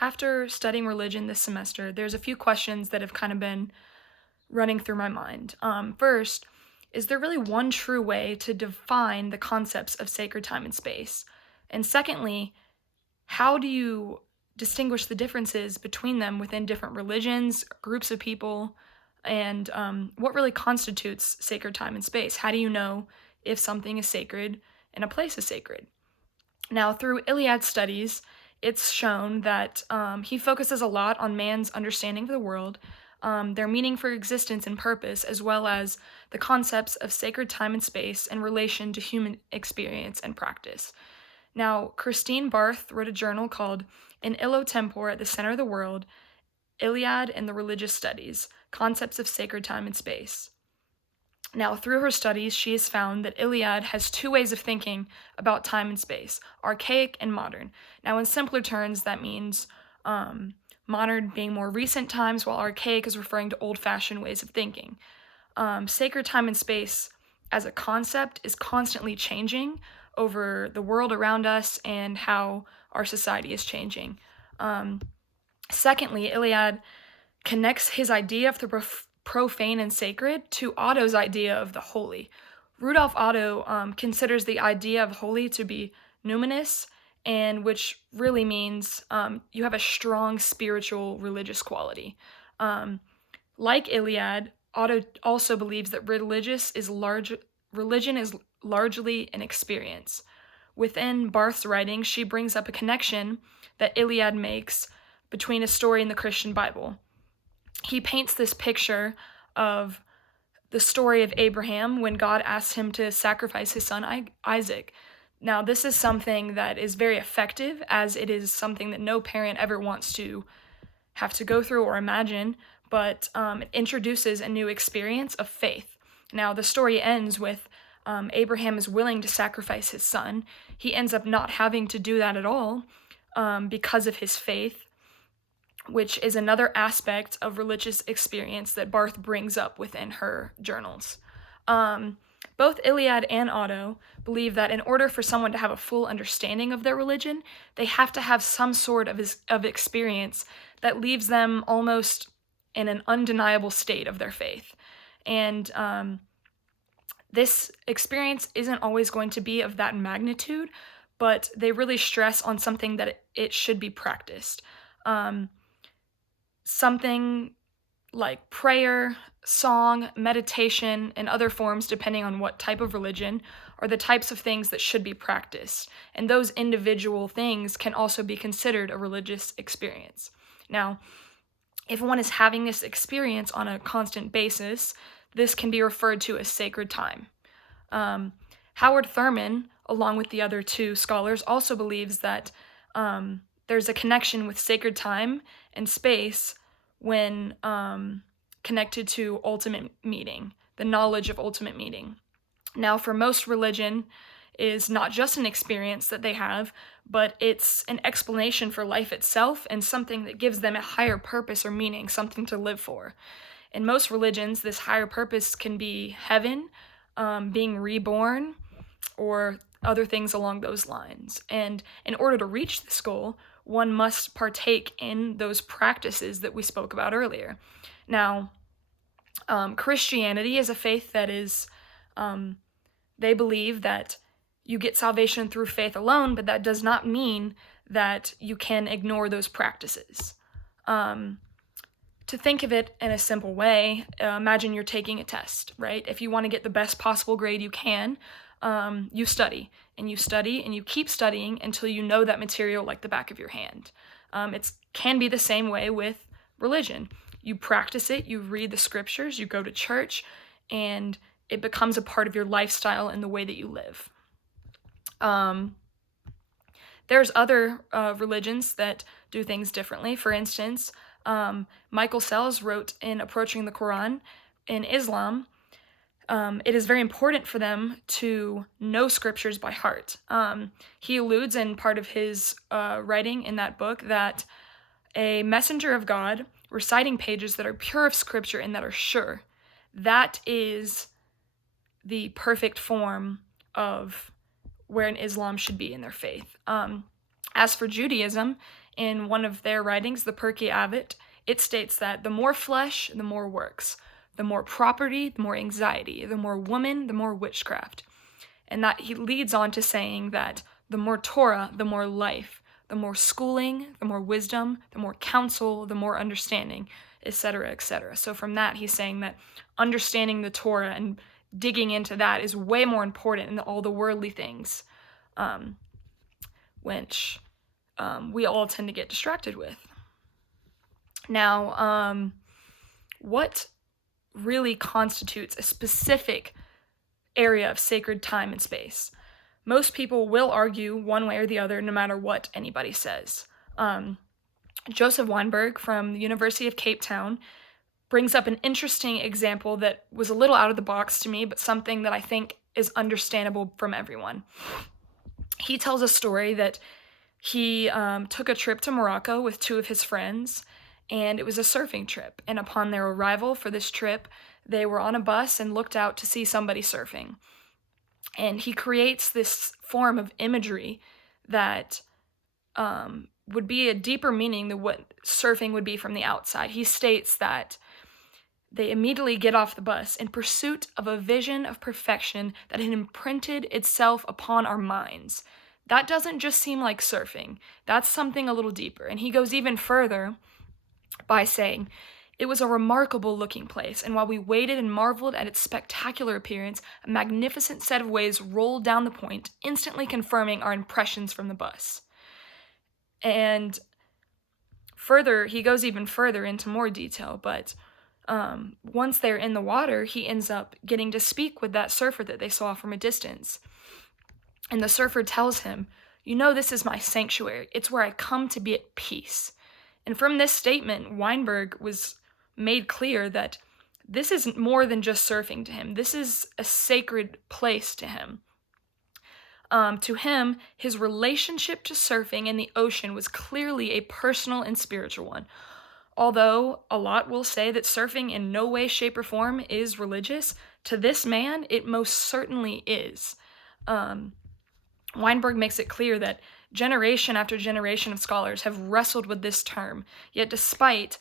After studying religion this semester, there's a few questions that have kind of been running through my mind. First, is there really one true way to define the concepts of sacred time and space? And secondly, how do you distinguish the differences between them within different religions, groups of people, and what really constitutes sacred time and space? How do you know if something is sacred and a place is sacred? Now, through Iliad's studies, it's shown that he focuses a lot on man's understanding of the world, their meaning for existence and purpose, as well as the concepts of sacred time and space in relation to human experience and practice. Now, Christine Barth wrote a journal called In Illo Tempore at the Center of the World, Iliad and the Religious Studies, Concepts of Sacred Time and Space. Now, through her studies, she has found that Iliad has two ways of thinking about time and space, archaic and modern. Now, in simpler terms, that means modern being more recent times, while archaic is referring to old-fashioned ways of thinking. Sacred time and space as a concept is constantly changing over the world around us and how our society is changing. Secondly, Iliad connects his idea of the profane and sacred to Otto's idea of the holy. Rudolf Otto considers the idea of holy to be numinous, and which really means you have a strong spiritual religious quality. Like Iliad, Otto also believes that religion is largely an experience. Within Barth's writing, she brings up a connection that Iliad makes between a story in the Christian Bible. He paints this picture of the story of Abraham when God asked him to sacrifice his son Isaac. Now, this is something that is very effective, as it is something that no parent ever wants to have to go through or imagine, but it introduces a new experience of faith. Now, the story ends with Abraham is willing to sacrifice his son. He ends up not having to do that at all because of his faith, which is another aspect of religious experience that Barth brings up within her journals. Both Iliad and Otto believe that in order for someone to have a full understanding of their religion, they have to have some sort of experience that leaves them almost in an undeniable state of their faith. And this experience isn't always going to be of that magnitude, but they really stress on something that it should be practiced. Something like prayer, song, meditation, and other forms, depending on what type of religion, are the types of things that should be practiced. And those individual things can also be considered a religious experience. Now, if one is having this experience on a constant basis, this can be referred to as sacred time. Howard Thurman, along with the other two scholars, also believes that there's a connection with sacred time and space when connected to ultimate meaning, the knowledge of ultimate meaning. Now, for most, religion is not just an experience that they have, but it's an explanation for life itself and something that gives them a higher purpose or meaning, something to live for. In most religions, this higher purpose can be heaven, being reborn, or other things along those lines. And in order to reach this goal, one must partake in those practices that we spoke about earlier. Now, Christianity is a faith that is, they believe that you get salvation through faith alone, but that does not mean that you can ignore those practices. To think of it in a simple way, imagine you're taking a test, right? If you want to get the best possible grade you can, you study, and you study, and you keep studying until you know that material like the back of your hand. It can be the same way with religion. You practice it, you read the scriptures, you go to church, and it becomes a part of your lifestyle and the way that you live. There's other religions that do things differently. For instance, Michael Sells wrote in Approaching the Quran, in Islam, it is very important for them to know scriptures by heart. He alludes in part of his writing in that book that a messenger of God reciting pages that are pure of scripture and that are sure, that is the perfect form of where an Islam should be in their faith. As for Judaism, in one of their writings, the Pirkei Avot, it states that the more flesh, the more works. The more property, the more anxiety. The more woman, the more witchcraft. And that he leads on to saying that the more Torah, the more life. The more schooling, the more wisdom, the more counsel, the more understanding, etc., etc. So from that, he's saying that understanding the Torah and digging into that is way more important than all the worldly things, which we all tend to get distracted with. Now, what really constitutes a specific area of sacred time and space? Most people will argue one way or the other, no matter what anybody says. Joseph Weinberg from the University of Cape Town brings up an interesting example that was a little out of the box to me, but something that I think is understandable from everyone. He tells a story that he took a trip to Morocco with two of his friends, and it was a surfing trip. And upon their arrival for this trip, they were on a bus and looked out to see somebody surfing. And he creates this form of imagery that would be a deeper meaning than what surfing would be from the outside. He states that they immediately get off the bus in pursuit of a vision of perfection that had imprinted itself upon our minds. That doesn't just seem like surfing. That's something a little deeper. And he goes even further by saying, it was a remarkable looking place, and while we waited and marveled at its spectacular appearance, a magnificent set of waves rolled down the point, instantly confirming our impressions from the bus. And further, he goes even further into more detail, but once they're in the water, he ends up getting to speak with that surfer that they saw from a distance. And the surfer tells him, "You know, this is my sanctuary. It's where I come to be at peace." And from this statement, Weinberg was made clear that this isn't more than just surfing to him. This is a sacred place to him. To him, his relationship to surfing and the ocean was clearly a personal and spiritual one. Although a lot will say that surfing in no way, shape, or form is religious, to this man, it most certainly is. Weinberg makes it clear that generation after generation of scholars have wrestled with this term, yet despite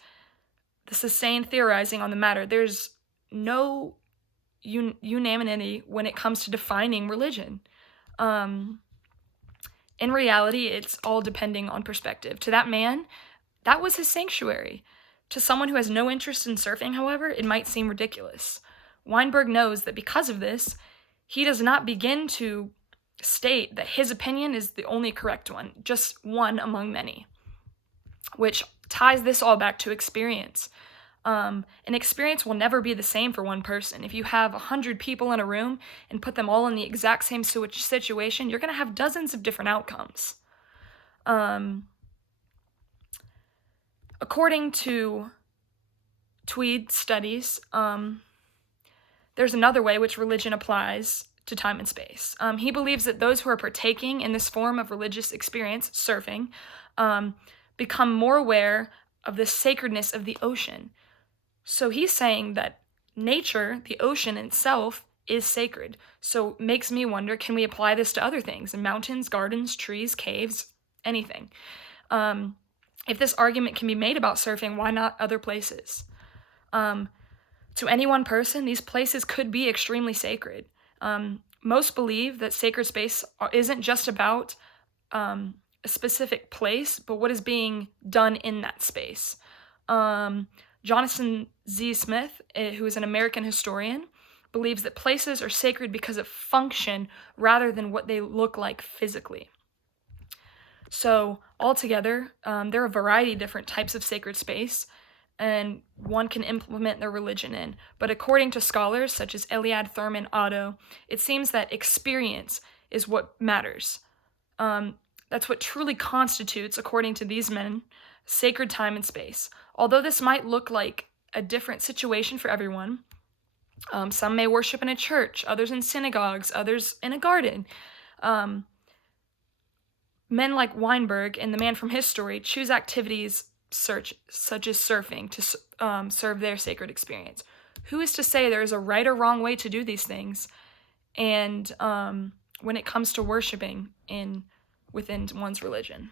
the sustained theorizing on the matter, there's no unanimity when it comes to defining religion. In reality, it's all depending on perspective. To that man, that was his sanctuary. To someone who has no interest in surfing, however, it might seem ridiculous. Weinberg knows that because of this, he does not begin to state that his opinion is the only correct one, just one among many, which ties this all back to experience. An experience will never be the same for one person. If you have 100 people in a room and put them all in the exact same situation, you're going to have dozens of different outcomes. According to Tweed studies, there's another way which religion applies to time and space. He believes that those who are partaking in this form of religious experience, surfing, become more aware of the sacredness of the ocean. So he's saying that nature, the ocean itself, is sacred. So it makes me wonder, can we apply this to other things? Mountains, gardens, trees, caves, anything. If this argument can be made about surfing, why not other places? To any one person, these places could be extremely sacred. Most believe that sacred space isn't just about a specific place, but what is being done in that space. Jonathan Z. Smith, who is an American historian, believes that places are sacred because of function rather than what they look like physically. So altogether, there are a variety of different types of sacred space, and one can implement their religion in. But according to scholars such as Eliad Thurman Otto, it seems that experience is what matters. That's what truly constitutes, according to these men, sacred time and space. Although this might look like a different situation for everyone, some may worship in a church, others in synagogues, others in a garden. Men like Weinberg and the man from his story choose activities such as surfing to serve their sacred experience. Who is to say there is a right or wrong way to do these things? And when it comes to worshiping within one's religion.